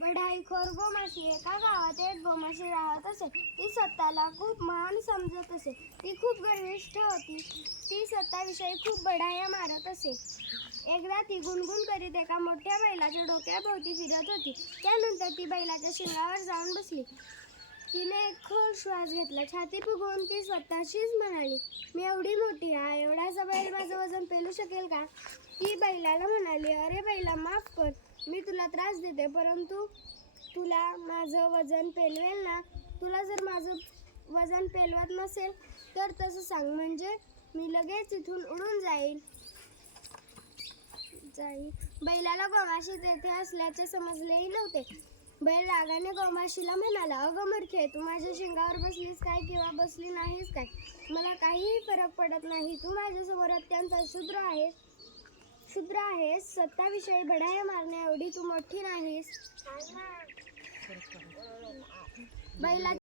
बढाईखोर गोमाशी एका गावात एक गोमाशी राहत असे. ती स्वतःला खूप महान समजत असे. ती खूप गर्विष्ठ होती. ती स्वतःविषयी खूप बढाया मारत असे. एकदा ती गुणगुण करीत एका मोठ्या बैलाच्या डोक्याभोवती फिरत होती. त्यानंतर ती बैलाच्या शिंगावर जाऊन बसली. तिने एक खोल श्वास घेतला. छाती फुगवून ती स्वतःशीच म्हणाली, मी एवढी मोठी आहे, एवढासा बैल माझं वजन पेलू शकेल का? ती बैलाला म्हणाली, अरे बैला, माफ कर, मी तुला त्रास देते, परंतु तुला माझं वजन पेलवेल ना? तुला जर माझं वजन पेलवत नसेल तर तसं सांग, म्हणजे मी लगेच इथून उडून जाईल. बैलाला गोमाशी तेथे असल्याचे समजलेही नव्हते. बैल रागाने गोमाशीला म्हणाला, अगं मूर्खे, तू माझ्या शिंगावर बसलीस काय किंवा बसली नाहीस काय, मला काहीही फरक पडत नाही. तू माझ्यासमोर अत्यंत क्षुद्र आहेस. स्वतःविषयी बढाया मारण्या एवढी तू मोठी नाहीस. बैला